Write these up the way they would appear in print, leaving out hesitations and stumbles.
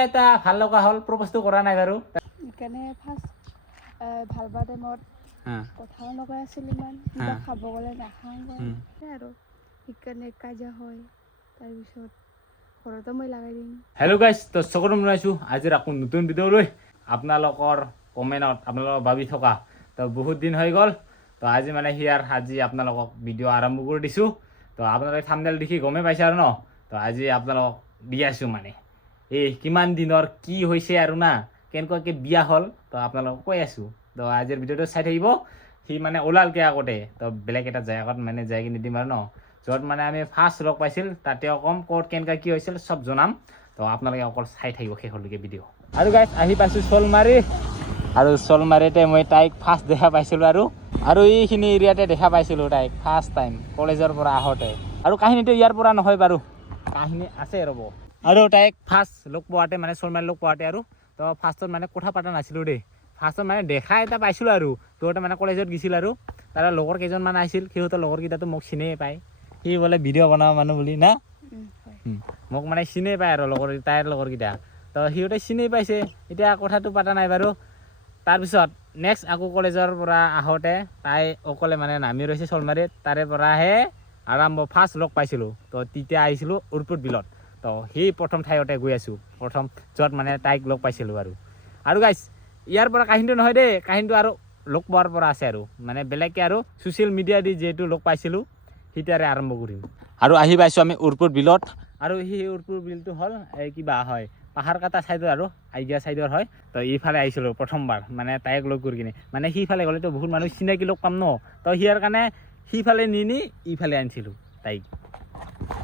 এটা ভাল লগা হ'ল প্ৰপ'জটো কৰা নাই বাৰু সেইকাৰণে ফাৰ্ষ্ট ভাল পোৱা টাইমত কথাও লগাই আছিল ইমান কিবা খাব গ'লে নাখাওঁ আৰু সেইকাৰণে কাজিয়া হয় তাৰপিছত ঘৰতো মই লগাই দিম হেল্ল' গাইজ তো চকৰম বনাইছোঁ আজিৰ আকৌ নতুন ভিডিঅ' লৈ আপোনালোকৰ কমেণ্টত আপোনালোকক ভাবি থকা তো বহুত দিন হৈ গ'ল তো আজি মানে আজি আপোনালোকক ভিডিঅ' আৰম্ভ কৰি দিছোঁ তো আপোনালোকে থাম্বনেইল দেখি গমেই পাইছে আৰু ন তো আজি আপোনালোকক দি আছোঁ মানে এই কিমান দিনৰ কি হৈছে আৰু না কেনেকুৱাকৈ বিয়া হ'ল তো আপোনালোকক কৈ আছোঁ তো আজিৰ ভিডিঅ'টো চাই থাকিব সি মানে ওলালকৈ আগতে তো বেলেগ এটা জেগাত মানে যাই কিনে দিম আৰু ন য'ত মানে আমি ফাৰ্ষ্ট লগ পাইছিল তাতেও কম ক'ত কেনেকৈ কি হৈছিল চব জনাম তো আপোনালোকে অকল চাই থাকিব শেষলৈকে ভিডিঅ' আৰু গাইজ আহি পাইছোঁ শ'লমাৰী আৰু শ'লমাৰীতে মই তাইক ফাৰ্ষ্ট দেখা পাইছিলোঁ আৰু এইখিনি এৰিয়াতে দেখা পাইছিলোঁ তাইক ফাৰ্ষ্ট টাইম কলেজৰ পৰা আহোঁতে আৰু কাহিনীটো ইয়াৰ পৰা নহয় বাৰু কাহিনী আছে ৰ'ব আৰু তাইক ফাৰ্ষ্ট লগ পোৱাতে মানে শ'লমাৰী লগ পোৱাতে আৰু তো ফাৰ্ষ্টত মানে কথা পতা নাছিলোঁ দেই ফাৰ্ষ্টত মানে দেখা এটা পাইছিলোঁ আৰু তোহঁতে মানে কলেজত গৈছিল আৰু তাৰ লগৰ কেইজনমান আহিছিল সিহঁতৰ লগৰকেইটাতো মোক চিনিয়ে পায় সি বোলে ভিডিঅ' বনোৱা মানুহ বুলি না মোক মানে চিনিয়ে পায় আৰু তাইৰ লগৰকেইটা তো সিহঁতে চিনি পাইছে এতিয়া কথাটো পতা নাই বাৰু তাৰপিছত নেক্সট আকৌ কলেজৰ পৰা আহোঁতে তাই অকলে মানে নামি ৰৈছে শ'লমাৰীত তাৰে পৰাহে আৰম্ভ ফাৰ্ষ্ট লগ পাইছিলোঁ তো তেতিয়া আহিছিলোঁ উৰপুত বিলত তো সেই প্ৰথম ঠাইতে গৈ আছোঁ প্ৰথম য'ত মানে তাইক লগ পাইছিলোঁ আৰু গাইজ ইয়াৰ পৰা কাহিনীটো নহয় দেই কাহিনীটো আৰু লগ পোৱাৰ পৰা আছে আৰু মানে বেলেগকৈ আৰু ছ'চিয়েল মিডিয়া দি যিহেতু লগ পাইছিলোঁ সিতাৰে আৰম্ভ কৰিম আৰু আহি পাইছোঁ আমি উৰপুৰ বিলত আৰু সেই উৰপুৰ বিলটো হ'ল এই কিবা হয় পাহাৰ কাটা ছাইডৰ আৰু আইগিয়া ছাইডৰ হয় তো এইফালে আহিছিলোঁ প্ৰথমবাৰ মানে তাইক লগ কৰি কিনে মানে সিফালে গ'লেতো বহুত মানুহ চিনাকি লগ পাম ন তো সিয়াৰ কাৰণে সিফালে নি ইফালে আনিছিলোঁ তাইক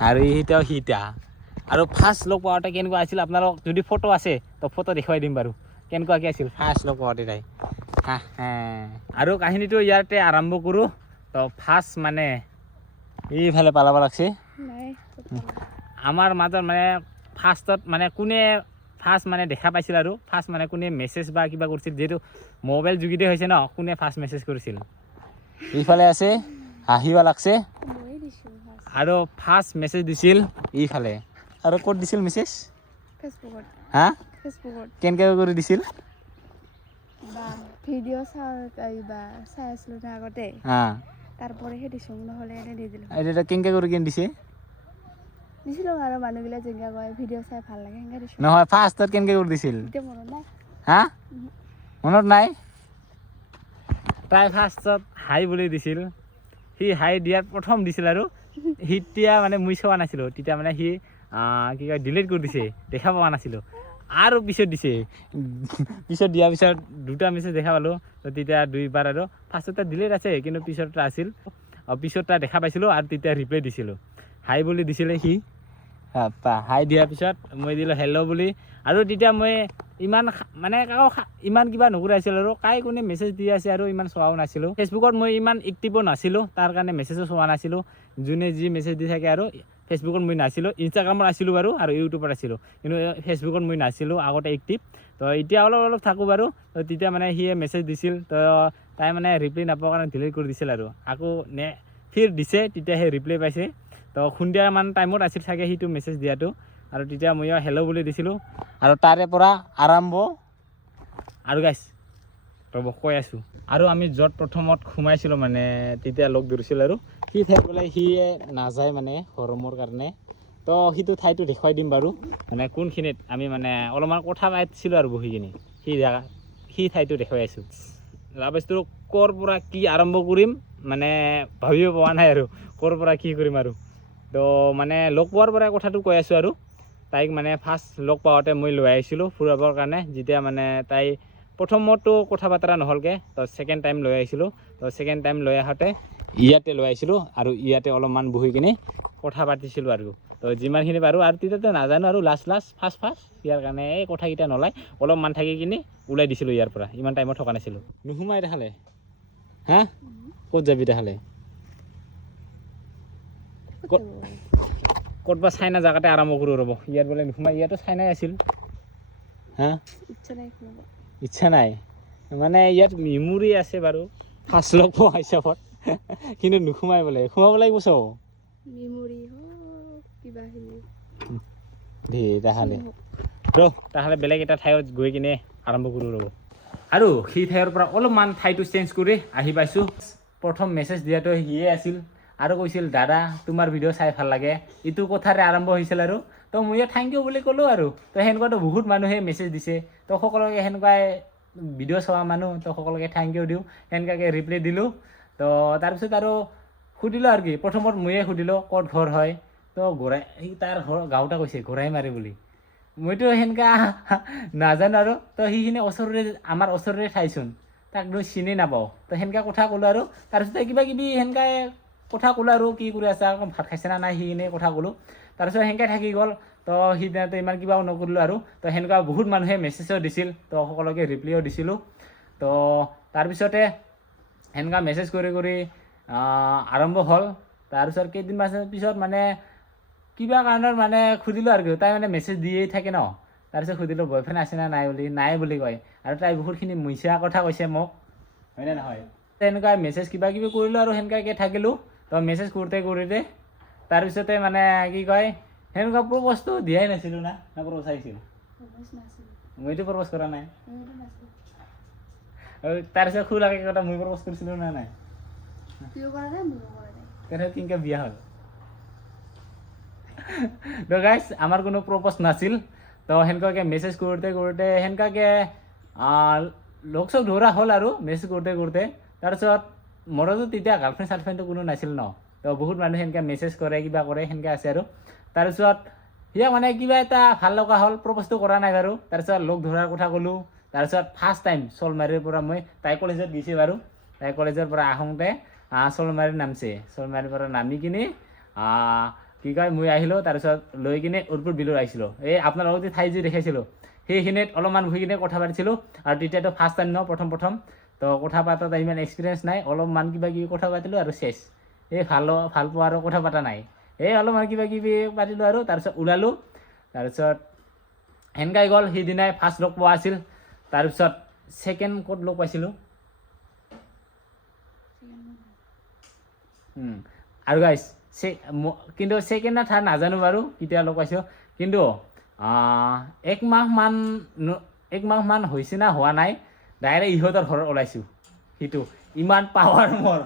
আৰু সিটা আৰু ফাৰ্ষ্ট লগ পাওঁতে কেনেকুৱা আছিল আপোনালোক যদি ফটো আছে তো ফটো দেখুৱাই দিম বাৰু কেনেকুৱাকৈ আছিল ফাৰ্ষ্ট লগ পাওঁতে তাই আৰু কাহিনীটো ইয়াতে আৰম্ভ কৰোঁ তো ফাৰ্ষ্ট মানে এইফালে পালাব লাগছে আমাৰ মাজত মানে ফাৰ্ষ্টত মানে কোনে ফাৰ্ষ্ট মানে দেখা পাইছিল আৰু ফাৰ্ষ্ট মানে কোনে মেছেজ বা কিবা কৰিছিল যিহেতু মোবাইল যোগেদি হৈছে ন কোনে ফাৰ্ষ্ট মেছেজ কৰিছিল এইফালে আছে হাঁহিব লাগছে আৰু ফাৰ্ষ্ট মেছেজ দিছিল এইফালে আৰু ক'ত দিছিল মেছেজ ফেচবুকত কেনেকৈ কৰি দিছিল ভিডিঅ' চাই আছিলোঁ না আগতে তাৰপৰে দিছোঁ নহ'লে এনে দি দিলোঁ এটা কেনেকৈ কৰি কিনে দিছে দিছিলোঁ আৰু মানুহবিলাক যেনেকৈ কয় ভিডিঅ' চাই ভাল লাগে সেনেকৈ দিছোঁ নহয় ফাৰ্ষ্টত কেনেকৈ কৰি দিছিল এতিয়া মনত নাই মনত নাই তাই ফাৰ্ষ্টত হাই বুলি দিছিল সি হাই দিয়াৰ প্ৰথম দিছিল আৰু তেতিয়া মানে মই চোৱা নাছিলোঁ তেতিয়া মানে সি কি কয় ডিলিট কৰি দিছে দেখা পোৱা নাছিলোঁ আৰু পিছত দিছে পিছত দিয়াৰ পিছত দুটা মেছেজ দেখা পালোঁ তো তেতিয়া দুইবাৰ আৰু ফাৰ্ষ্টত ডিলিট আছে কিন্তু পিছত আছিল পিছত দেখা পাইছিলোঁ আৰু তেতিয়া ৰিপ্লাই দিছিলোঁ হাই বুলি দিছিলে সি হাই দিয়াৰ পিছত মই দিলোঁ হেল্ল' বুলি আৰু তেতিয়া মই ইমান মানে কাকো ইমান কিবা নকৰাইছিলোঁ আৰু কাই কোনে মেছেজ দি আছে আৰু ইমান চোৱাও নাছিলোঁ ফেচবুকত মই ইমান এক্টিভো নাছিলোঁ তাৰ কাৰণে মেছেজো চোৱা নাছিলোঁ যোনে যি মেছেজ দি থাকে আৰু ফেচবুকত মই নাছিলোঁ ইনষ্টাগ্ৰামত আছিলোঁ বাৰু আৰু ইউটিউবত আছিলোঁ কিন্তু ফেচবুকত মই নাছিলোঁ আগতে এক্টিভ তো এতিয়া অলপ থাকোঁ বাৰু তো তেতিয়া মানে সিয়ে মেছেজ দিছিল তো তাই মানে ৰিপ্লাই নাপোৱাৰ কাৰণে ডিলিট কৰি দিছিল আৰু আকৌ ফিৰ দিছে তেতিয়া সেই ৰিপ্লাই পাইছে তো সন্ধিয়ামান টাইমত আছিল চাগে সিটো মেছেজ দিয়াটো আৰু তেতিয়া মই হেল্ল' বুলি দিছিলোঁ আৰু তাৰে পৰা আৰম্ভ আৰু গাইছ ৰ'ব কৈ আছোঁ আৰু আমি য'ত প্ৰথমত সোমাইছিলোঁ মানে তেতিয়া লগ ধৰিছিল আৰু সি ঠাইত বোলে সিয়ে নাযায় মানে গৰমৰ কাৰণে তো সিটো ঠাইটো দেখুৱাই দিম বাৰু মানে কোনখিনিত আমি মানে অলপমান কথা পাতিছিলোঁ আৰু বহি কিনি সি ঠাইটো দেখুৱাই আছোঁ লাভেষ্টটো ক'ৰ পৰা কি আৰম্ভ কৰিম মানে ভাবিব পোৱা নাই আৰু ক'ৰ পৰা কি কৰিম আৰু তো মানে লগ পোৱাৰ পৰাই কথাটো কৈ আছোঁ আৰু তাইক মানে ফাৰ্ষ্ট লগ পাওঁতে মই লৈ আহিছিলোঁ ফুৰাবৰ কাৰণে যেতিয়া মানে তাই প্ৰথমতো কথা বতৰা নহ'লগৈ তো ছেকেণ্ড টাইম লৈ আহিছিলোঁ তো ছেকেণ্ড টাইম লৈ আহোঁতে ইয়াতে লৈ আহিছিলোঁ আৰু ইয়াতে অলপমান বহি কিনে কথা পাতিছিলোঁ আৰু তো যিমানখিনি পাৰোঁ আৰু তেতিয়াতো নাজানো আৰু ফাৰ্ষ্ট ইয়াৰ কাৰণে এই কথাকেইটা নলাই অলপমান থাকি কিনে ওলাই দিছিলোঁ ইয়াৰ পৰা ইমান টাইমত থকা নাছিলোঁ নোসোমাই দেখালে ক'ত যাবি দেখালে ক'তবা চাইনা জেগাতে আৰম্ভ কৰোঁ ৰ'ব ইয়াত বোলে নোসোমাই ইয়াতো চাইনাই আছিল ইচ্ছা নাই মানে ইয়াত মেমৰি আছে বাৰু ফাৰ্ষ্ট লগ পোৱা হিচাপত কিন্তু নোসোমাই বোলে সোমাব লাগিব চব তাহলে বেলেগ এটা ঠাইত গৈ কিনে আৰম্ভ কৰোঁ ৰ'ব আৰু সেই ঠাইৰ পৰা অলপমান ঠাইটো চেঞ্জ কৰি আহি পাইছোঁ প্ৰথম মেছেজ দিয়াটো সিয়ে আছিল আৰু কৈছিল দাদা তোমাৰ ভিডিঅ' চাই ভাল লাগে এইটো কথাৰে আৰম্ভ হৈছিল আৰু তো ময়ো থেংক ইউ বুলি ক'লোঁ আৰু তো সেনেকুৱাতো বহুত মানুহে মেছেজ দিছে তো সকলোকে সেনেকুৱাই ভিডিঅ' চোৱা মানুহ তো সকলোকে থেংক ইউ দিওঁ সেনেকুৱাকৈ ৰিপ্লাই দিলোঁ তো তাৰপিছত আৰু সুধিলোঁ আৰু কি প্ৰথমত ময়ে সুধিলোঁ ক'ত ঘৰ হয় তো ঘূৰাই সি তাৰ ঘৰ গাঁৱতে কৈছে ঘূৰাই মাৰি বুলি মইতো সেনেকুৱা নাজানো আৰু তো সেইখিনি ওচৰৰে আমাৰ ওচৰৰে ঠাইচোন তাকনো চিনি নাপাওঁ তো সেনেকুৱা কথা ক'লোঁ আৰু তাৰপিছতে কিবা কিবি সেনেকৈ কথা ক'লোঁ আৰু কি কৰি আছা ভাত খাইছে না নাই সেইখিনি কথা ক'লোঁ তাৰপিছত সেনেকৈ থাকি গ'ল তো সিদিনাটো ইমান কিবাও নকৰিলোঁ আৰু তো সেনেকুৱা বহুত মানুহে মেছেজো দিছিল তো সকলোকে ৰিপ্লাইও দিছিলোঁ তো তাৰপিছতে সেনেকুৱা মেছেজ কৰি কৰি আৰম্ভ হ'ল তাৰপিছত কেইদিনমান পিছত মানে কিবা কাৰণত মানে সুধিলোঁ আৰু তাই মানে মেছেজ দিয়েই থাকে ন তাৰপিছত সুধিলোঁ বয়ফ্ৰেণ্ড আছে না নাই বুলি কয় আৰু তাই বহুতখিনি মিছা কথা কৈছে মোক হয়নে নহয় তেনেকুৱা মেছেজ কিবা কিবি কৰিলোঁ আৰু সেনেকুৱাকৈ থাকিলোঁ তো মেছেজ কৰোঁতে তাৰপিছতে মানে কি কয় সেনেকুৱা প্ৰপ'জটো দিয়াই নাছিলোঁ না প্ৰপ'জ আহিছিলোঁ মইতো প্ৰপ'জ কৰা নাই তাৰপিছত খোলাকৈ কথা মই প্ৰপ'জ কৰিছিলোঁ না নাই তেনেহ'লে কেনেকৈ বিয়া হ'ল তো গাইজ আমাৰ কোনো প্ৰপ'জ নাছিল তো সেনেকুৱাকৈ মেছেজ কৰোঁতে সেনেকুৱাকৈ লগ চগ ধৰা হ'ল আৰু মেছেজ কৰোঁতে তাৰপিছত মোৰতো তেতিয়া গাৰ্লফ্ৰেণ্ড চাৰ্লফ্ৰেণ্ডটো কোনো নাছিল ন তো বহুত মানুহে সেনেকৈ মেছেজ কৰে কিবা কৰে সেনেকৈ আছে আৰু তাৰপিছত সিয়াক মানে কিবা এটা ভাল লগা হ'ল প্ৰপ'জটো কৰা নাই বাৰু তাৰপিছত লগ ধৰাৰ কথা ক'লোঁ তাৰপিছত ফাৰ্ষ্ট টাইম শ'লমাৰীৰ পৰা মই তাই কলেজত গৈছে বাৰু তাই কলেজৰ পৰা আহোঁতে শ'লমাৰীত নামছে শ'লমাৰীৰ পৰা নামি কিনি কি কয় মই আহিলোঁ তাৰপিছত লৈ কিনে উৎপুৰ বিলত আহিছিলোঁ এই আপোনালোকক যে ঠাই যি দেখাইছিলোঁ সেইখিনিত অলপমান বহি কিনে কথা পাতিছিলোঁ আৰু তেতিয়াতো ফাৰ্ষ্ট টাইম ন প্ৰথম তো কথা পাতাত ইমান এক্সপিৰিয়েঞ্চ নাই অলপমান কিবা কিবি কথা পাতিলোঁ আৰু চেছ এই ভাল পোৱা আৰু কথা পতা নাই এই অলপমান কিবা কিবি পাতিলোঁ আৰু তাৰপিছত ওলালোঁ তাৰপিছত সেনেকাই গ'ল সেইদিনাই ফাৰ্ষ্ট লগ পোৱা আছিল তাৰপিছত ছেকেণ্ড ক'ত লগ পাইছিলোঁ আৰু গাইছ কিন্তু ছেকেণ্ড না থাৰ্ড নাজানো বাৰু কেতিয়া লগ পাইছোঁ কিন্তু এক মাহমান হৈছে না হোৱা নাই ডাইৰেক্ট ইহঁতৰ ঘৰত ওলাইছোঁ সেইটো ইমান পাৱাৰ মোৰ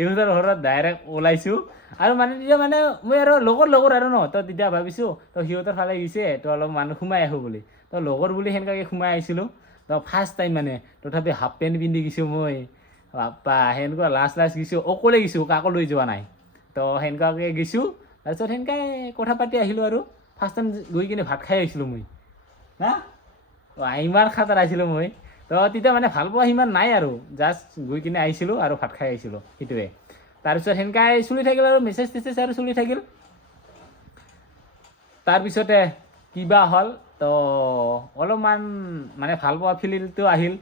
ইহঁতৰ ঘৰত ডাইৰেক্ট ওলাইছোঁ আৰু মানে তেতিয়া মানে মই আৰু লগৰ আৰু ন তো তেতিয়া ভাবিছোঁ তো সিহঁতৰ ফালে গৈছে তো অলপ মানুহ সোমাই আহোঁ বুলি তো লগৰ বুলি সেনেকুৱাকৈ সোমাই আহিছিলোঁ তো ফাৰ্ষ্ট টাইম মানে তথাপি হাফ পেণ্ট পিন্ধি গৈছোঁ মই বাপ্পা সেনেকুৱা লাষ্ট গৈছোঁ অকলে গৈছোঁ কাকো লৈ যোৱা নাই তো সেনেকুৱাকৈ গৈছোঁ তাৰপিছত সেনেকৈ কথা পাতি আহিলোঁ আৰু ফাৰ্ষ্ট টাইম গৈ কিনে ভাত খাই আহিছিলোঁ মই না ইমান খাতাৰ আহিছিলোঁ মই তো তেতিয়া মানে ভাল পোৱা সিমান নাই আৰু জাষ্ট গৈ কিনে আহিছিলোঁ আৰু ভাত খাই আহিছিলোঁ সেইটোৱে তাৰপিছত সেনেকৈ চলি থাকিল আৰু মেছেজ টেছেজ আৰু চলি থাকিল তাৰপিছতে কিবা হ'ল তো অলপমান মানে ভাল পোৱা ফিলটো আহিল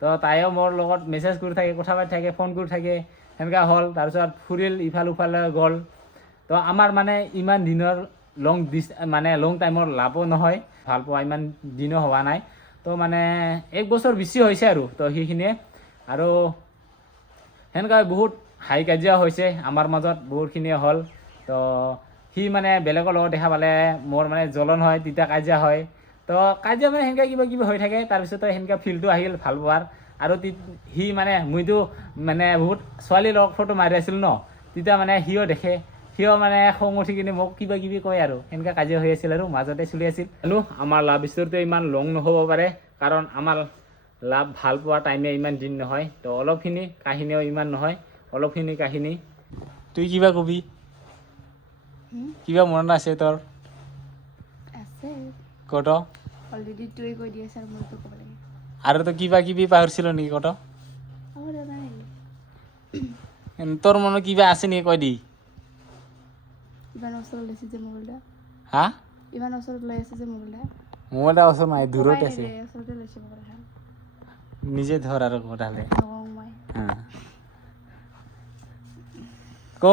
তো তাইও মোৰ লগত মেছেজ কৰি থাকে কথা পাতি থাকে ফোন কৰি থাকে সেনেকুৱা হ'ল তাৰপিছত ফুৰিল ইফালে গ'ল তো আমাৰ মানে ইমান দিনৰ লং টাইমৰ লাভো নহয় ভাল পোৱা ইমান দিনো হোৱা নাই তো মানে 1 বছৰ বেছি হৈছে আৰু তো সেইখিনিয়ে আৰু সেনেকুৱা বহুত হাই কাজিয়া হৈছে আমাৰ মাজত বহুতখিনিয়ে হ'ল তো সি মানে বেলেগৰ লগত দেখা পালে মোৰ মানে জ্বলন হয় তেতিয়া কাজিয়া হয় তো কাজিয়া মানে সেনেকৈ কিবা কিবি হৈ থাকে তাৰপিছতে সেনেকৈ ফিলটো আহিল ভাল পোৱাৰ আৰু সি মানে মইতো মানে বহুত ছোৱালীৰ লগত ফটো মাৰি আছিলোঁ ন তেতিয়া মানে সিও মানে খং উঠি কিনে মোক কিবা কিবি কয় আৰু সেনেকৈ কাজিয়া হৈ আছিল আৰু মাজতে চলি আছিল আমাৰ লাভ ষ্টৰীটো ইমান লং নহ'ব পাৰে কাৰণ আমাৰ লাভ ভাল পোৱা টাইমে ইমান দিন নহয় তো অলপখিনি কাহিনীও ইমান নহয় অলপখিনি কাহিনী তুই কিবা কবি কিবা মনত আছে তোৰ আছে কত অলৰেডি তুই কৈ দি আছে মই ক'ব লাগে আৰু তো কিবা কিবি পাহৰিছিলোঁ নেকি কত তোৰ মনত কিবা আছে নেকি কৈ দি ইমান ওচৰত লৈছে যে মোবাইলটা হা ইমান ওচৰত লৈ আছে যে মোবাইলটা মোবাইলটা ওচৰত নাই দূৰত আছে ওচৰতে লৈছে মোবাইলটা নিজে ধৰ আৰু কথালে মই ক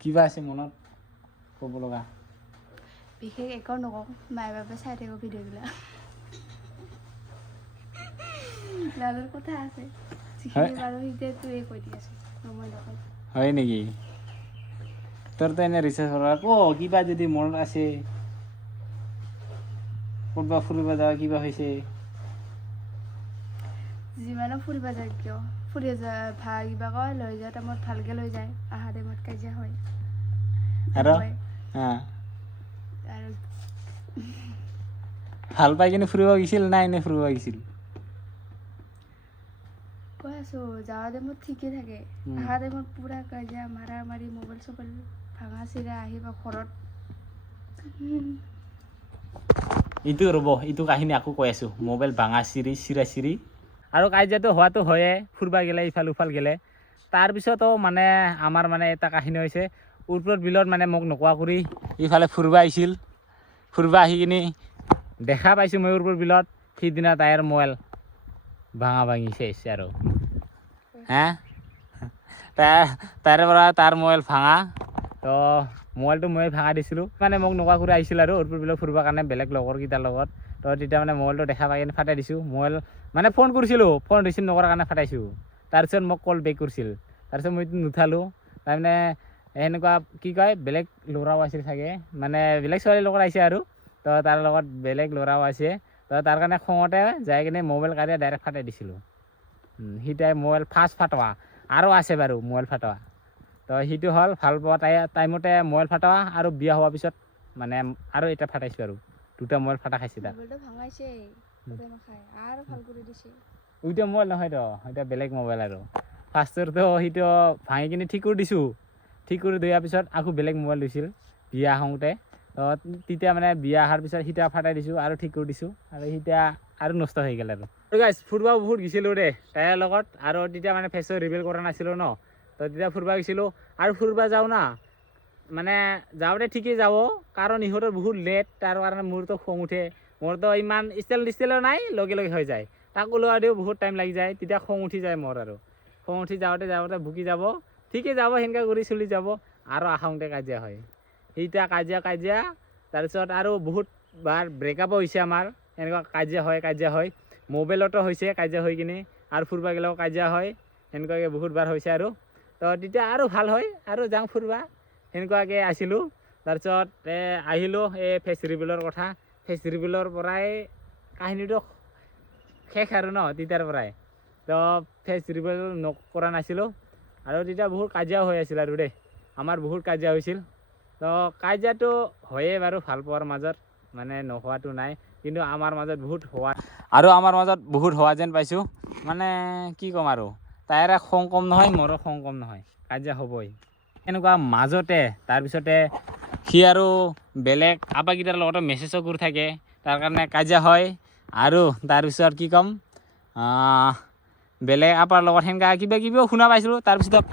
কিবা আছে মনত ক'ব লগা বিশেষ একো নকওঁ মায়ে বাপে চাই থাকিব ভিডিঅ'বিলাক লালৰ কথা আছে যিখিনি বাৰু সিহঁতে তুই কৈ দি আছে মই নকওঁ হয় নেকি তোৰ তো এনে ৰিচাৰ্জ কৰা কিবা যদি মনত আছে ক'ৰবাত ফুৰিব যাওঁ কিবা হৈছে যিমানে ফুৰিব যায় কিয় ফুৰি কিবা কয় লৈ যোৱা টাইমত ভালকৈ লৈ যায় অহা টাইমত কাজিয়া হয় আৰু হয়। আৰু ভাল পাই কিনে ফুৰিব গৈছিল না এনে ফুৰিব গৈছিল কৈ আছোঁ যোৱা টাইমত ঠিকেই থাকে অহা টাইমত পূৰা কাজিয়া মাৰা মাৰি মোবাইল চোবাইল ভাঙা চিৰা আহিব ঘৰত এইটো ৰ'ব এইটো কাহিনী আকৌ কৈ আছোঁ মোবাইল ভাঙা চিৰা চিৰি আৰু কাজিয়াটো হোৱাটো হয়ে ফুৰিব গ'লে ইফাল সিফাল গ'লে তাৰপিছতো মানে আমাৰ মানে এটা কাহিনী হৈছে উৰপদ বিলত মানে মোক নোকোৱা কৰি ইফালে ফুৰিব আহিছিল ফুৰিব আহি কিনি দেখা পাইছোঁ মই উৰপদ বিলত সিদিনা তাইৰ মোবাইল ভাঙা ভাঙিছে আৰু হা তাৰে পৰা তাৰ মোবাইল ভাঙা তো মোবাইলটো মই ভাঙা দিছিলোঁ মানে মোক নোকোৱা কৰি আহিছিল আৰু উৰপদ বিলত ফুৰিবৰ কাৰণে বেলেগ লগৰকেইটাৰ লগত তো তেতিয়া মানে মোবাইলটো দেখা পাই কিনে ফাটাই দিছোঁ মোবাইল মানে ফোন কৰিছিলোঁ ফোন ৰিচিভ নকৰাৰ কাৰণে ফাটাইছোঁ তাৰপিছত মোক কল বেক কৰিছিল তাৰপিছত মই নুঠালোঁ তাৰমানে এনেকুৱা কি কয় বেলেগ ল'ৰাও আছিল চাগে মানে বেলেগ ছোৱালীৰ লগত আহিছে আৰু তো তাৰ লগত বেলেগ ল'ৰাও আছে তো তাৰ কাৰণে খঙতে যাই কিনে মোবাইল কাঢ়ি ডাইৰেক্ট ফাটাই দিছিলোঁ সিটাই মোবাইল ফাৰ্ষ্ট ফাটোৱা আৰু আছে বাৰু মোবাইল ফাটোৱা তো সেইটো হ'ল ভাল পোৱা টাইমতে মোবাইল ফাটোৱা আৰু বিয়া হোৱাৰ পিছত মানে আৰু এটা ফাটাইছোঁ আৰু দুটা মোবাইল ফাটা খাইছে তাত মোবাইলটো ভাঙাইছে আৰু ভাল কৰি দিছে ওইটা মোবাইল নহয় তো এটা বেলেগ মোবাইল আৰু ফাৰ্ষ্টৰটো সেইটো ভাঙি কিনে ঠিক কৰি দিছোঁ ঠিক কৰি দিয়াৰ পিছত আকৌ বেলেগ মোবাইল লৈছিল বিয়া হওঁতে তো তেতিয়া মানে বিয়া অহাৰ পিছত সিটা ফাটাই দিছোঁ আৰু ঠিক কৰি দিছোঁ আৰু সিটা আৰু নষ্ট হৈ গ'ল আৰু গাইছ ফুৰিব বহুত গৈছিলোঁ দেই তাইৰ লগত আৰু তেতিয়া মানে ফেচটো ৰিভিল কৰা নাছিলোঁ ন তো তেতিয়া ফুৰিব গৈছিলোঁ আৰু ফুৰিব যাওঁ না মানে যাওঁতে ঠিকেই যাব কাৰণ ইহঁতৰ বহুত লেট তাৰ কাৰণে মোৰতো খং উঠে মোৰতো ইমান ষ্টাইলৰ নাই লগে লগে হৈ যায় তাক ওলোৱা দিও বহুত টাইম লাগি যায় তেতিয়া খং উঠি যায় মোৰ আৰু খং উঠি যাওঁতে ভুকি যাব ঠিকেই যাব সেনেকৈ কৰি চলি যাব আৰু আহোঁতে কাজিয়া হয় সেইটা কাজিয়া তাৰপিছত আৰু বহুত বাৰ ব্ৰেকআপো হৈছে আমাৰ এনেকুৱা কাজিয়া হয় মোবাইলতো হৈছে কাজিয়া হৈ কিনে আৰু ফুৰিব গ'লেও কাজিয়া হয় সেনেকুৱাকৈ বহুতবাৰ হৈছে আৰু তো তেতিয়া আৰু ভাল হয় আৰু যাওঁ ফুৰিব সেনেকুৱাকৈ আছিলোঁ তাৰপিছত আহিলোঁ এই ফেচ ৰিভিলৰ কথা ফেচ ৰিভিলৰ পৰাই কাহিনীটো শেষ আৰু ন তেতিয়াৰ পৰাই তো ফেচ ৰিভিল নকৰা নাছিলোঁ আৰু তেতিয়া বহুত কাজিয়াও হৈ আছিল আৰু দেই আমাৰ বহুত কাজিয়া হৈছিল তো কাজিয়াটো হয়ে বাৰু ভাল পোৱাৰ মাজত মানে নোহোৱাটো নাই কিন্তু আমাৰ মাজত বহুত হোৱা যেন পাইছোঁ মানে কি ক'ম আৰু তাইৰে খং কম নহয় মোৰো খং কম নহয় কাজিয়া হ'বই এনেকুৱা মাজতে তাৰপিছতে সি আৰু বেলেগ আপাকেইটাৰ লগতো মেছেজো কৰি থাকে তাৰ কাৰণে কাজিয়া হয় আৰু তাৰপিছত কি ক'ম বেলেগ আপাৰ লগত সেনেকুৱা কিবাও শুনা পাইছিলোঁ তাৰপিছত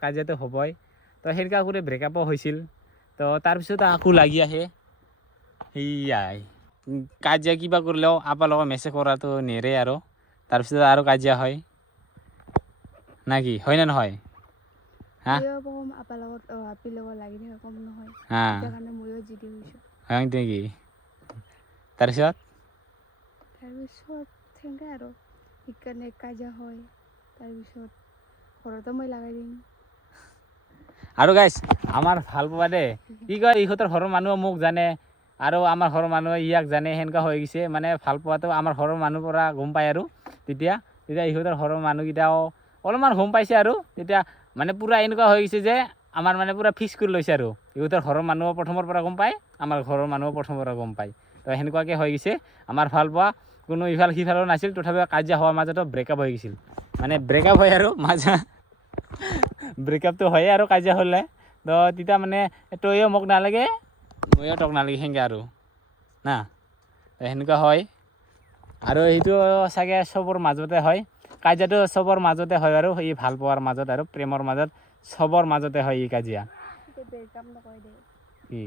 কাজিয়াটো হ'বই তো সেনেকুৱা কৰি ব্ৰেকআপো হৈছিল তো তাৰপিছত আকৌ লাগি আহে সেয়াই কাজিয়া কিবা কৰিলেও আপাৰ লগত মেছেজ কৰাটো নেৰে আৰু তাৰপিছত আৰু কাজিয়া হয় না কি হয় নে নহয় আপাৰ লগত আপিৰ লগত লাগি থকা কম নহয় কাৰণে ময়ো জিদি হৈছোঁ হয় নেকি তাৰপিছত সেনেকৈ আৰু সেইকাৰণে কাজিয়া হয় তাৰপিছত ঘৰতো মই লগাই দিম আৰু গাইছ আমাৰ ভাল পোৱা দেই কি কয় ইহঁতৰ ঘৰৰ মানুহে মোক জানে আৰু আমাৰ ঘৰৰ মানুহে ইয়াক জানে সেনেকুৱা হৈ গৈছে মানে ভাল পোৱাটো আমাৰ ঘৰৰ মানুহৰ পৰা গম পায় আৰু তেতিয়া ইহঁতৰ ঘৰৰ মানুহকেইটাও অলপমান গম পাইছে আৰু তেতিয়া মানে পূৰা এনেকুৱা হৈ গৈছে যে আমাৰ মানে পূৰা ফিক্স কৰি লৈছে আৰু ইহঁতৰ ঘৰৰ মানুহ প্ৰথমৰ পৰা গম পায় আমাৰ ঘৰৰ মানুহ প্ৰথমৰ পৰা গম পায় তো সেনেকুৱাকৈ হৈ গৈছে আমাৰ ভাল পোৱা কোনো ইফাল সিফালেও নাছিল তথাপিও কাজিয়া হোৱাৰ মাজতো ব্ৰেকআপ হৈ গৈছিল মানে ব্ৰেকআপ হয় আৰু ব্ৰেকআপটো হয়ে আৰু কাজিয়া হ'লে তো তেতিয়া মানে তইও মোক নালাগে ময়ো তোক নালাগে সেনেকৈ আৰু না সেনেকুৱা হয় আৰু সেইটো চাগে চবৰ মাজতে হয় কাজিয়াটো চবৰ মাজতে হয় আৰু এই ভাল পোৱাৰ মাজত আৰু প্ৰেমৰ মাজত চবৰ মাজতে হয় এই কাজিয়া কি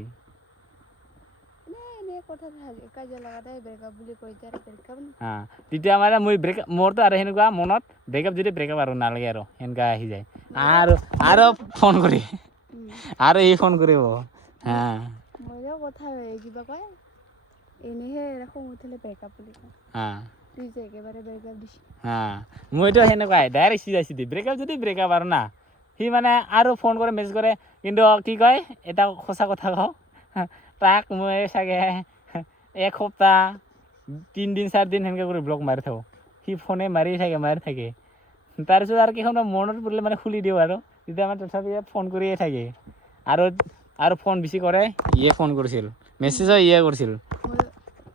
তেতিয়া মানে মই মোৰতো আৰু সেনেকুৱা মনত ব্ৰেকআপ আৰু নালাগে আৰু সেনেকুৱা আহি যায় আৰু ফোন কৰি আৰু এই ফোন কৰিব ময়ো কথা কিবা কয় এনেহে খং উঠিলে ব্ৰেকআপ বুলি কয় তুই যে একেবাৰে ব্ৰেকআপ দিছি মইতো সেনেকুৱাই ডাইৰেক্ট চিধা ব্ৰেকআপ যদি ব্ৰেকআপ আৰু না সি মানে আৰু ফোন কৰে মেছেজ কৰে কিন্তু কি কয় এটা সঁচা কথা কওঁ তাক মই চাগে এসপ্তাহ 3 দিন 4 দিন সেনেকৈ কৰি ব্লক মাৰি থাকোঁ সি ফোনে মাৰি থাকে তাৰপিছত আৰু কেইখন মনত পৰিলে মানে খুলি দিওঁ আৰু তেতিয়া মানে তথাপি ফোন কৰিয়ে থাকে আৰু ফোন বেছি কৰে ইয়ে ফোন কৰিছিল মেছেজো ইয়ে কৰিছিল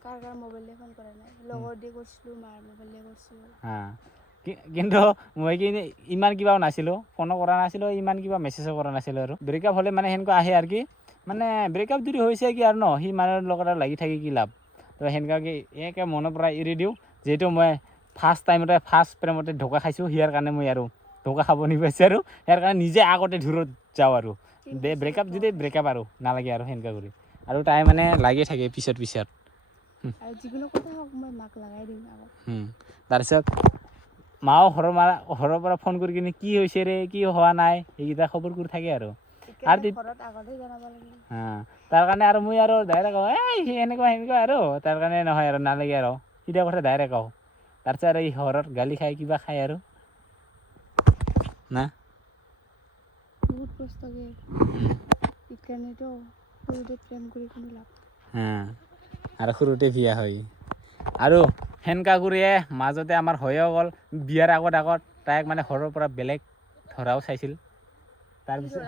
কাৰ মোবাইলে ফোন কৰা নাই লগৰ দি কৰিছিলোঁ মাৰ মোবাইলে কৰিছিলোঁ কিন্তু মই কি ইমান কিবাও নাছিলোঁ ফোনো কৰা নাছিলোঁ ইমান কিবা মেছেজো কৰা নাছিলোঁ আৰু ব্ৰেকআপ হ'লে মানে সেনেকুৱা আহে আৰু কি মানে ব্ৰেকআপ যদি হৈছে কি আৰু ন সি মানুহৰ লগত আৰু লাগি থাকি কি লাভ তো সেনেকুৱাকৈ একে মনৰ পৰা এৰি দিওঁ যিহেতু মই ফাৰ্ষ্ট প্ৰেমতে ঢোকা খাইছোঁ সিয়াৰ কাৰণে মই আৰু ঢোকা খাব নিবিচাৰোঁ ইয়াৰ কাৰণে নিজে আগতে দূৰত যাওঁ আৰু ব্ৰেকআপ যদি ব্ৰেকআপ আৰু নালাগে আৰু সেনেকুৱা কৰি আৰু তাই মানে লাগি থাকে পিছত যিকোনো কথা হওক মই মাক লগাই দিম তাৰপিছত মাও ঘৰৰ পৰা ফোন কৰি কিনে কি হৈছে ৰে কি হোৱা নাই সেইকেইটা খবৰ কৰি থাকে আৰু তাৰ কাৰণে আৰু মই আৰু ডাইৰেক্ট কওঁ এই এনেকুৱা আৰু তাৰ কাৰণে নহয় আৰু নালাগে আৰু সিটা কথা ডাইৰেক্ট কওঁ তাৰপিছত আৰু এই ঘৰত গালি খাই কিবা খায় আৰু না বহুত কষ্ট দিয়ে সেইকাৰণেতো সৰুতে প্ৰেম কৰি কোনো লাভ আৰু সৰুতে বিয়া হয় আৰু সেনেকা কৰিয়ে মাজতে আমাৰ হৈও গ'ল বিয়াৰ আগত তাইক মানে ঘৰৰ পৰা বেলেগ ধৰাও চাইছিল তাৰপিছত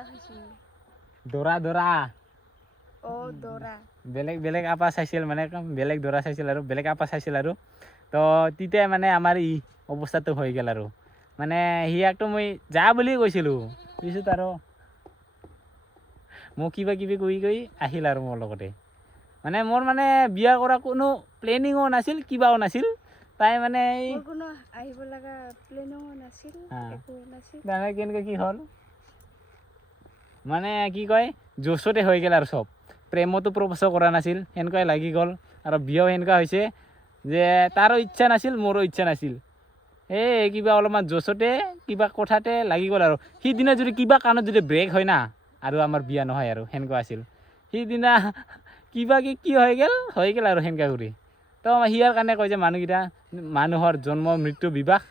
বেলেগ আপা চাইছিল মানে বেলেগ দৰা চাইছিল আৰু বেলেগ আপা চাইছিল আৰু তো তেতিয়া মানে আমাৰ অৱস্থাটো হৈ গ'ল আৰু মানে সিয়াকতো মই যা বুলি কৈছিলোঁ পিছত আৰু মোক কিবা কিবি কৰি আহিল আৰু মোৰ লগতে মানে মোৰ মানে বিয়া কৰা কোনো প্লেনিঙো নাছিল কিবাও নাছিল তাই মানে কেনেকৈ কি হ'ল মানে কি কয় জোচতে হৈ গ'ল আৰু চব প্ৰেমতো প্ৰপ'জ কৰা নাছিল সেনেকুৱাই লাগি গ'ল আৰু বিয়াও সেনেকুৱা হৈছে যে তাৰো ইচ্ছা নাছিল মোৰো ইচ্ছা নাছিল কিবা অলপমান জোচতে কিবা কথাতে লাগি গ'ল আৰু সিদিনা যদি কিবা কাৰণত যদি ব্ৰেক হয় না আৰু আমাৰ বিয়া নহয় আৰু সেনেকুৱা আছিল সিদিনা কিবা কি হৈ গ'ল আৰু সেনেকুৱা কৰি তো সিয়াৰ কাৰণে কয় যে মানুহৰ জন্ম মৃত্যু বিবাহ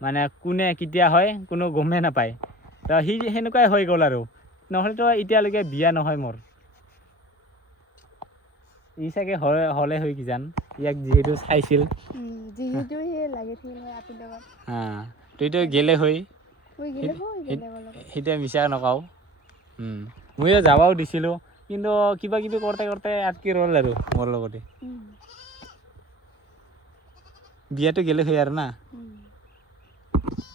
মানে কোনে কেতিয়া হয় কোনো গমেই নাপায় তো সি সেনেকুৱাই হৈ গ'ল আৰু নহ'লেতো এতিয়ালৈকে বিয়া নহয় মোৰ ই চাগে হ'লে হৈ কিজান ইয়াক যিহেতু চাইছিল তইতো গেলে হৈ সেইটোৱে মিছা নকওঁ ময়ো যাবাও দিছিলোঁ কিন্তু কিবা কিবি কৰোঁতে আটকি ৰ'ল আৰু মোৰ লগতে বিয়াটো গেলে হৈ আৰু না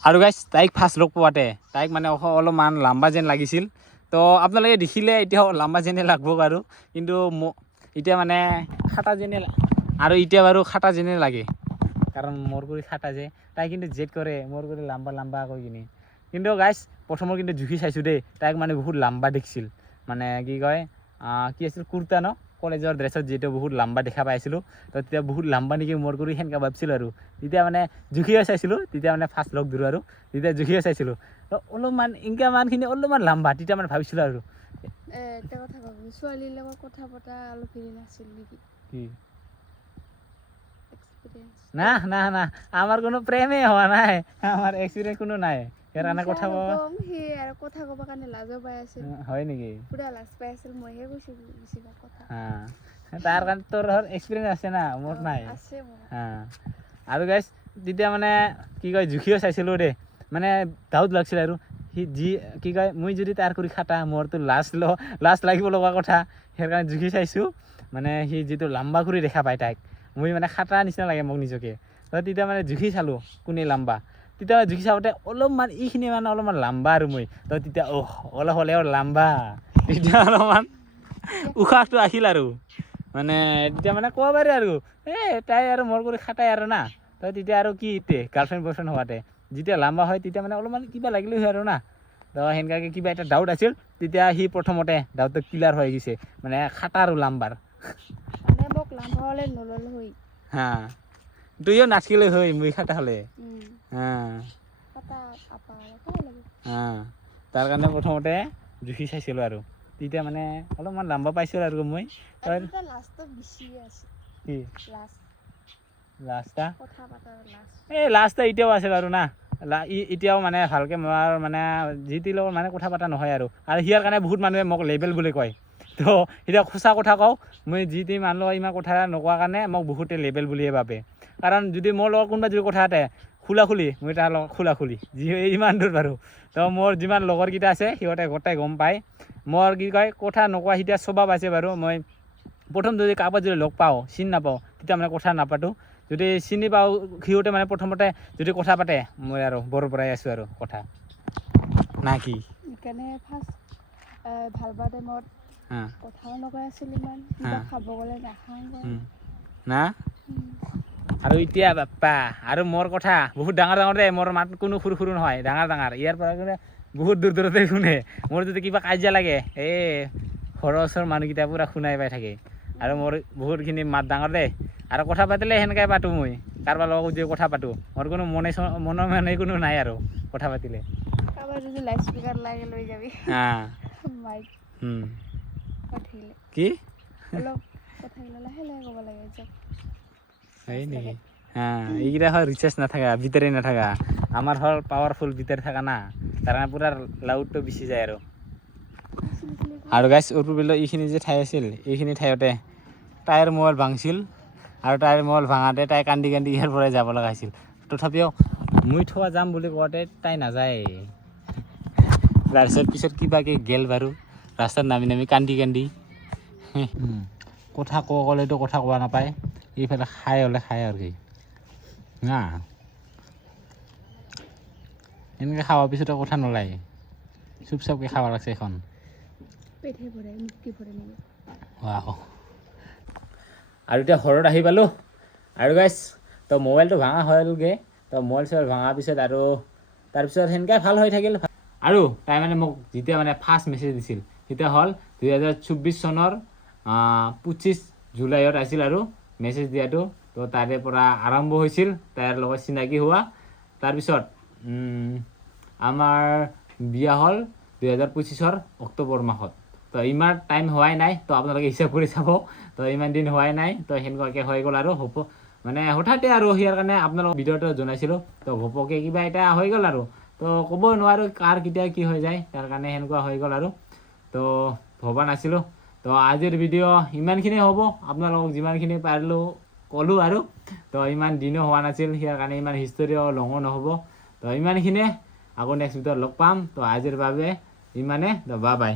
আৰু গাইছ তাইক ফাৰ্ষ্ট লগ পোৱাতে তাইক মানে অলপমান লাম্বা যেন লাগিছিল তো আপোনালোকে দেখিলে এতিয়াও লাম্বা যেনে লাগব আৰু কিন্তু এতিয়া মানে খাটা যেনে আৰু এতিয়া বাৰু খাটা যেনে লাগে কাৰণ মোৰ কৰি খাটা যে তাই কিন্তু জেদ কৰে মোৰ কৰি লাম্বা কৈ কিনে কিন্তু গাইছ প্ৰথমৰ কিন্তু জুখি চাইছোঁ দেই তাইক মানে বহুত লাম্বা দেখিছিল মানে কি কয় কি আছিল কুৰ্তা ন কলেজৰ ড্ৰেছত যিহেতু বহুত লাম্বা দেখা পাইছিলোঁ তো তেতিয়া বহুত লাম্বা নেকি মোৰ কৰি সেনেকৈ ভাবিছিলোঁ আৰু তেতিয়া মানে জুখিও চাইছিলোঁ তেতিয়া মানে ফাৰ্ষ্ট লগ ধৰোঁ আৰু তেতিয়া জুখিও চাইছিলোঁ তো অলপমান ইনকা মানখিনি অলপমান লাম্বা তেতিয়া মানে ভাবিছিলোঁ আৰু এটা কথা ক'ব ছোৱালীৰ লগত কথা পতা অলপ হেৰি নাছিল নেকি কি না আমাৰ কোনো প্ৰেমেই হোৱা নাই আমাৰ এক্সপিৰিয়েঞ্চ কোনো নাই সেইকাৰণে কথা ক'ব কাৰণে লাজো পাই আছিল হয় নেকি পুৰা লাজ পাই আছিল মইহে কৈছোঁ বেছিভাগ কথা তাৰ কাৰণে তোৰ এক্সপিৰিয়েঞ্চ আছে না মোৰ নাই আৰু গাইছ তেতিয়া মানে কি কয় জুখিও চাইছিলোঁ দেই মানে ডাউট লাগিছিল আৰু সি কি কয় মই যদি তাৰ কৰি খাটা মোৰতো লাজ লাগিব লগা কথা সেইকাৰণে জুখি চাইছোঁ মানে সি যিটো লাম্বা কৰি দেখা পায় তাইক মই মানে খাটা নিচিনা লাগে মোক নিজকে তো তেতিয়া মানে জুখি চালোঁ কোনে লাম্বা তেতিয়া জুখি চাওঁতে অলপমান এইখিনি মানে অলপমান লাম্বা আৰু মই তো তেতিয়া অলপ হ'লেও লাম্বা তেতিয়া অলপমান উশাহটো আহিল আৰু মানে তেতিয়া মানে ক'ব পাৰি আৰু তাই আৰু মোৰ কৰি খাটাই আৰু না তো তেতিয়া আৰু কি গাৰ্লফ্ৰেণ্ড বয়ফ্ৰেণ্ড হোৱাতে যেতিয়া লাম্বা হয় তেতিয়া মানে অলপমান কিবা লাগিলে হয় আৰু না তো সেনেকুৱাকৈ কিবা এটা ডাউট আছিল তেতিয়া সি প্ৰথমতে ডাউটটো ক্লিয়াৰ হৈ গৈছে মানে খাটা আৰু লাম্বাৰ মোক লাম্বা হ'লে নল'লে হৈ তুইও নাচিলে হৈ মই খাটা হ'লে তাৰ কাৰণে প্ৰথমতে জুখি চাইছিলোঁ আৰু তেতিয়া মানে অলপমান লাম্বা পাইছিলোঁ আৰু মই লাষ্টটা এতিয়াও আছে বাৰু না এতিয়াও মানে ভালকৈ মোৰ মানে যি টি লগত মানে কথা পতা নহয় আৰু সিয়াৰ কাৰণে বহুত মানুহে মোক লেবেল বুলি কয় তো তো এতিয়া সঁচা কথা কওঁ মই যি টি মানুহৰ ইমান কথা নোকোৱাৰ কাৰণে মোক বহুতে লেবেল বুলিয়ে ভাবে কাৰণ যদি মোৰ লগত কোনোবা যদি কথা পাতে খোলাখুলি মই তাৰ লগত খোলাখুলি যি ইমান দূৰ বাৰু তো মোৰ যিমান লগৰকেইটা আছে সিহঁতে গোটেই গম পায় মোৰ কি কয় কথা নোকোৱা সিতিয়া স্বভাৱ আছে বাৰু মই প্ৰথম যদি কাৰোবাক যদি লগ পাওঁ চিনি নাপাওঁ তেতিয়া মানে কথা নাপাতোঁ যদি চিনি পাওঁ সিহঁতে মানে প্ৰথমতে যদি কথা পাতে মই আৰু বৰ পৰাই আছোঁ আৰু কথা না কি সেইকাৰণে ফাৰ্ষ্ট ভাল পোৱা টাইমত কথাও নকয় আছিল ইমান কিবা খাব গ'লে নাখাওঁ না আৰু এতিয়া বাপ্পা আৰু মোৰ কথা বহুত ডাঙৰ ডাঙৰ দে মোৰ মাত কোনো সৰু সৰু নহয় ডাঙৰ ডাঙৰ ইয়াৰ পৰা মানে বহুত দূৰ দূৰতে শুনে মোৰ যদি কিবা কাজিয়া লাগে এই ঘৰৰ ওচৰৰ মানুহকেইটা পূৰা শুনাই পাই থাকে আৰু মোৰ বহুতখিনি মাত ডাঙৰ দে আৰু কথা পাতিলে সেনেকৈ পাতোঁ মই কাৰোবাৰ লগত যদি কথা পাতোঁ মোৰ কোনো মনৰ মানে কোনো নাই আৰু কথা পাতিলে কাৰোবাৰ যদি লাউড স্পীকাৰ লাগে লৈ যাবি মাইক থাকিলে কি অলপ কথাগিলা লাহে লাহে ক'ব লাগে এই নেকি এইকেইটা হয় ৰিচাৰ্জ নাথাকা ভিতৰে নাথাকা আমাৰ হ'ল পাৱাৰফুল ভিতৰে থকা না তাৰ কাৰণে পূৰা লাউডটো বেছি যায় আৰু গাইছ অৰুবিলৰ এইখিনি যে ঠাই আছিল এইখিনি ঠাইতে তাইৰ মোবাইল ভাঙছিল আৰু তাইৰ মোবাইল ভাঙাতে তাই কান্দি কান্দি ইয়াৰ পৰাই যাব লগা হৈছিল তথাপিও মই থোৱা যাম বুলি কওঁতে তাই নাযায় তাৰপিছত পিছত কিবাকৈ গেল বাৰু ৰাস্তাত নামি নামি কান্দি কান্দি কথা ক'লেতো কথা কোৱা নাপায় এইফালে খাই হ'লে খায় আৰু কি না এনেকৈ খাৱাৰ পিছতো কথা নোলায় চুপ চাপকৈ খাব লাগছে এখন আৰু এতিয়া ঘৰত আহি পালোঁ আৰু গাইছ তো মোবাইলটো ভাঙা হ'লগৈ তো মোবাইল চোবাইল ভাঙাৰ পিছত আৰু তাৰপিছত সেনেকৈ ভাল হৈ থাকিল আৰু তাই মানে মোক যেতিয়া মানে ফাৰ্ষ্ট মেছেজ দিছিল তেতিয়া হ'ল 2024 চনৰ 25 জুলাইত আছিল আৰু মেছেজ দিয়াটো তো তাৰে পৰা আৰম্ভ হৈছিল তাইৰ লগত চিনাকি হোৱা তাৰপিছত আমাৰ বিয়া হ'ল 2025 অক্টোবৰ মাহত তো ইমান টাইম হোৱাই নাই তো আপোনালোকে হিচাপ কৰি চাব তো ইমান দিন হোৱাই নাই তো সেনেকুৱাকৈ হৈ গ'ল আৰু হ'ব মানে হঠাতে আৰু সিয়াৰ কাৰণে আপোনালোকক ভিডিঅ'টো জনাইছিলোঁ তো ঘপকৈ কিবা এটা হৈ গ'ল আৰু তো ক'ব নোৱাৰোঁ কাৰ কেতিয়া কি হৈ যায় তাৰ কাৰণে সেনেকুৱা হৈ গ'ল আৰু তো ভবা নাছিলোঁ তো আজিৰ ভিডিঅ' ইমানখিনি হ'ব আপোনালোকক যিমানখিনি পাৰিলোঁ ক'লোঁ আৰু তো ইমান দিনো হোৱা নাছিল সিয়াৰ কাৰণে ইমান হিষ্টৰীও লঙো নহ'ব তো ইমানখিনিয়ে আকৌ নেক্সট ভিডিঅ'ত লগ পাম তো আজিৰ বাবে ইমানে তো বাই বাই